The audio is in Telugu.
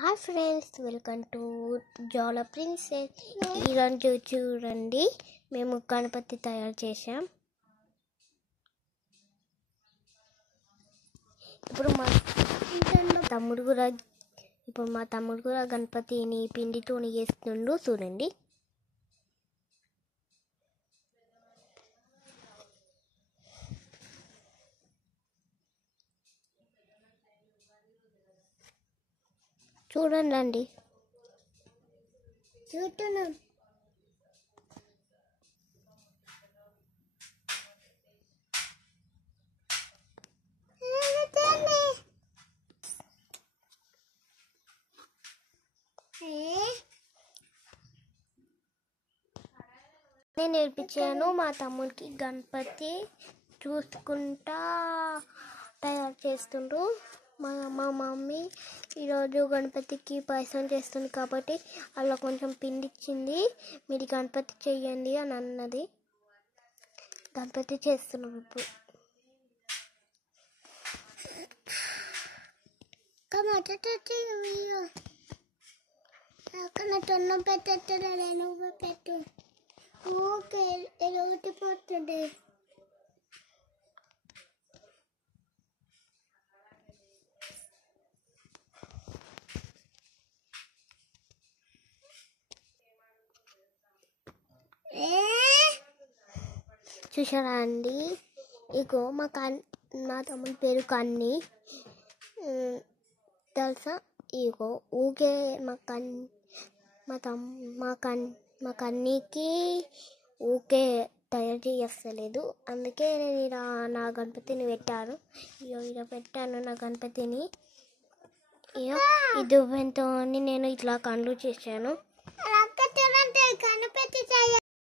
Hi friends, welcome to Jala princess. ఈరోజు చూడండి, మేము గణపతి తయారు చేసాం. ఇప్పుడు మా తమ్ముడు కూడా గణపతిని పిండితో చేస్తుండు. చూడండి. చూడండి చూస్తున్నాం. నేను నేర్పించాను మా తమ్ముడికి. గణపతి చూసుకుంటా తయారు చేస్తుండ్రు. మా మమ్మీ ఈరోజు గణపతికి పాయసం చేస్తుంది కాబట్టి అలా కొంచెం పిండి ఇచ్చింది. మీరు గణపతి చెయ్యండి అని అన్నది. గణపతి చేస్తున్నాం ఇప్పుడు. తొన్నం పెట్టేస్తాను, నువ్వు పెట్టు. ఓకే, ఎలాంటి పోతుంది. చూసారా అండి, ఇగో మా తమ్ముడి పేరు కన్ని తెలుసా. ఇగో ఊకే మా కన్నీకి ఊకే తయారు చేస్తలేదు. అందుకే నేను ఇలా నా గణపతిని పెట్టాను. ఇలా పెట్టాను నా గణపతిని. ఈ దువ్వెనతో నేను ఇట్లా కళ్ళు చేశాను.